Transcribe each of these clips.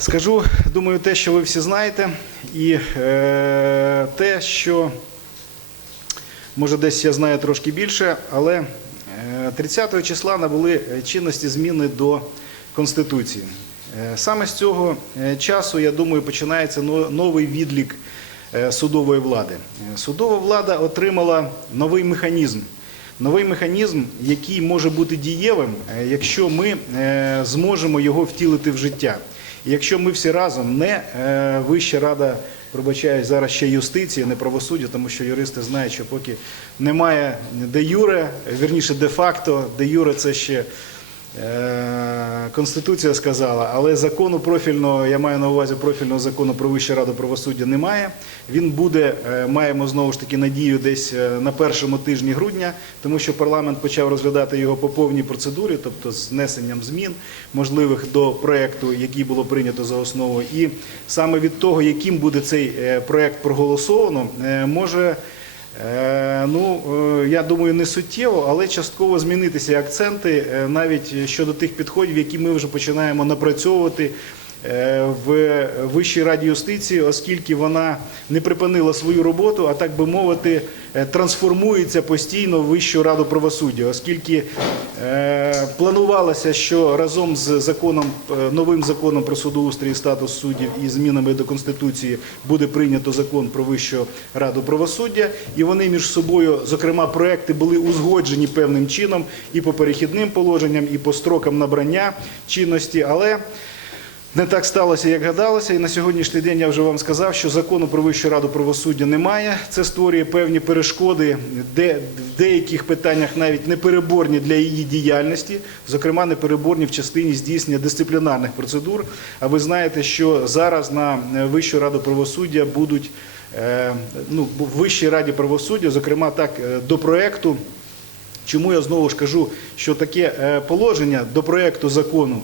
Скажу, думаю, те, що ви всі знаєте, і е, те, що може десь я знаю трошки більше, але е, 30 числа набули е, чинності зміни до Конституції. Е, Саме з цього е, часу, я думаю, починається новий відлік е, судової влади. Е, Судова влада отримала новий механізм. Новий механізм, який може бути дієвим, е, якщо ми е, зможемо його втілити в життя. Якщо ми всі разом не е, Вища рада, пробачаю зараз ще юстиції, не правосуддя, тому що юристи знають, що поки немає де юре, вірніше де-факто, де юре це ще Конституція сказала, але закону профільного, я маю на увазі профільного закону про Вищу раду правосуддя немає. Він буде, е, маємо знову ж таки надію, десь е, на першому тижні грудня, тому що парламент почав розглядати його по повній процедурі, тобто з внесенням змін можливих до проекту, який було прийнято за основу. І саме від того, яким буде цей е, проект проголосовано, е, може. Е, Ну, е, я думаю, не суттєво, але частково змінитися акценти е, навіть щодо тих підходів, які ми вже починаємо напрацьовувати в Вищій раді юстиції, оскільки вона не припинила свою роботу, а так би мовити, е, трансформується постійно в Вищу раду правосуддя, оскільки е, планувалося, що разом з законом, е, новим законом про судоустрій статус суддів і змінами до Конституції буде прийнято закон про Вищу раду правосуддя, і вони між собою, зокрема, проекти були узгоджені певним чином і по перехідним положенням, і по строкам набрання чинності, але не так сталося, як гадалося, і на сьогоднішній день я вже вам сказав, що закону про Вищу раду правосуддя немає. Це створює певні перешкоди, де в деяких питаннях навіть непереборні для її діяльності, зокрема непереборні в частині здійснення дисциплінарних процедур. А ви знаєте, що зараз на Вищу раду правосуддя будуть е, ну, в Вищій раді правосуддя, зокрема так е, до проекту. Чому я знову ж кажу, що таке е, положення до проекту закону?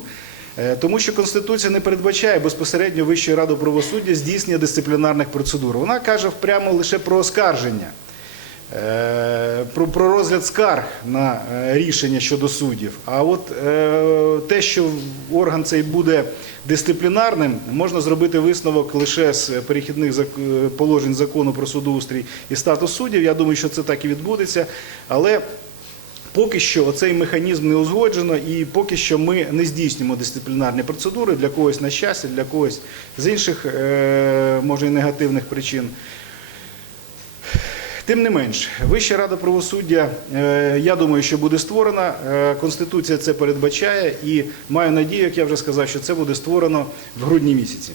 Е, Тому що Конституція не передбачає безпосередньо Вищої ради правосуддя здійснення дисциплінарних процедур. Вона каже прямо лише про оскарження, е, про, розгляд скарг на е, рішення щодо суддів. А от те, що орган цей буде дисциплінарним, можна зробити висновок лише з перехідних положень закону про судоустрій і статус суддів. Я думаю, що це так і відбудеться. Але Поки що цей механізм не узгоджено, і поки що ми не здійснюємо дисциплінарні процедури для когось на щастя, для когось з інших, е, може і негативних причин. Тим не менш, Вища рада правосуддя, е, я думаю, що буде створена. Е, Конституція це передбачає, і маю надію, як я вже сказав, що це буде створено в грудні місяці.